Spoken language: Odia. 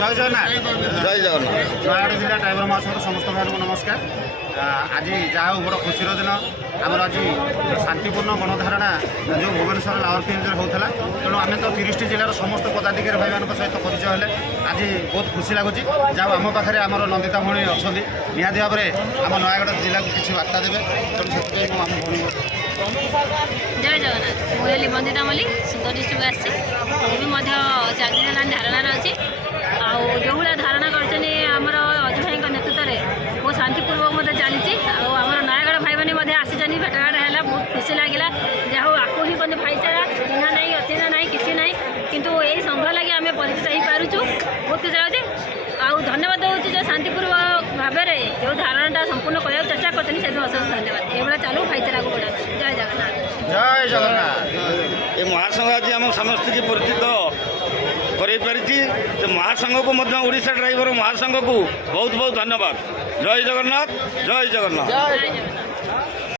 জয় জগন্নাথ। জয় জগন্নাথ। নୟାଗଡ଼ ଜିଲ୍ଲା ଡ୍ରାଇଭର ମହାସଂଘର ସମସ୍ତ ଭାଇଙ୍କୁ ନମସ୍କାର। ଆଜି ଯାହା ହେଉ ବଡ଼ ଖୁସିର ଦିନ। ଆମର ଆଜି ଶାନ୍ତିପୂର୍ଣ୍ଣ ଗଣଧାରଣା ଯେଉଁ ଭୁବନେଶ୍ୱର ଲାଲକିଲ୍ଲାରେ ହେଉଥିଲା, ତେଣୁ ଆମେ ତ 30ଟି ଜିଲ୍ଲାର ସମସ୍ତ ପଦାଧିକାରୀ ଭାଇମାନଙ୍କ ସହିତ ପରିଚୟ ହେଲେ ଆଜି ବହୁତ ଖୁସି ଲାଗୁଛି। ଯାହା ଆମ ପାଖରେ ଆମର ନନ୍ଦିତା ଭଉଣୀ ଅଛନ୍ତି, ନିହାତି ଭାବରେ ଆମ ନୟାଗଡ଼ ଜିଲ୍ଲାକୁ କିଛି ବାର୍ତ୍ତା ଦେବେ, ତେଣୁ ସେଥିପାଇଁ ମୁଁ ଆମ ଭଉଣୀ ଜୟ ଜଗନ୍ନାଥ। ମୁଁ ହେଲି ବନ୍ଦିତା ମଲ୍ଲିକ, ସୁନ୍ଦର ଡିଷ୍ଟ୍ରିକ୍ଟ ଆସିଛି। ମୁଁ ବି ମଧ୍ୟ 4 ଦିନ ହେଲାଣି ଧାରଣାରେ ଅଛି। ଆଉ ଯେଉଁଭଳିଆ ଧାରଣା କରିଛନ୍ତି ଆମର ଅଜୁ ଭାଇଙ୍କ ନେତୃତ୍ୱରେ ବହୁତ ଶାନ୍ତିପୂର୍ବକ ମଧ୍ୟ ଚାଲିଛି। ଆଉ ଆମର ନୟାଗଡ଼ ଭାଇମାନେ ମଧ୍ୟ ଆସିଛନ୍ତି, ଭେଟଘାଟ ହେଲା, ବହୁତ ଖୁସି ଲାଗିଲା। ଯାହା ହଉ ଆକୁ ହିଁ ମଧ୍ୟ ଭାଇଚାରା, ଚିହ୍ନା ନାହିଁ ଅଚିହ୍ନା ନାହିଁ କିଛି ନାହିଁ, କିନ୍ତୁ ଏଇ ସଂଘ ଲାଗି ଆମେ ପରିଚିତ ହେଇପାରୁଛୁ, ବହୁତ ଖୁସି ଲାଗୁଛି। ଆଉ ଧନ୍ୟବାଦ ଦେଉଛି ଯେ ଶାନ୍ତିପୂର୍ବ ଭାବରେ ଯେଉଁ ଧାରଣାଟା ସମ୍ପୂର୍ଣ୍ଣ କରିବାକୁ ଚେଷ୍ଟା କରୁଛନ୍ତି, ସେଥିପାଇଁ ଅଶେଷ ଧନ୍ୟବାଦ। ଏଇଭଳିଆ ଚାଲୁ, ଭାଇଚାରାକୁ ବଢ଼ାନ୍ତୁ। ଜୟ ଜଗନ୍ନାଥ। ଜୟ ଜଗନ୍ନାଥ। ଏ ମହାସଂଘ ଆଜି ଆମ ସମସ୍ତଙ୍କୁ ପରିଚିତ କରାଇ ପାରିଛି। ସେ ମହାସଂଘକୁ ମଧ୍ୟ ଓଡ଼ିଶା ଡ୍ରାଇଭର ମହାସଂଘକୁ ବହୁତ ବହୁତ ଧନ୍ୟବାଦ। ଜୟ ଜଗନ୍ନାଥ, ଜୟ ଜଗନ୍ନାଥ। ଜୟ ଜଗନ୍ନାଥ।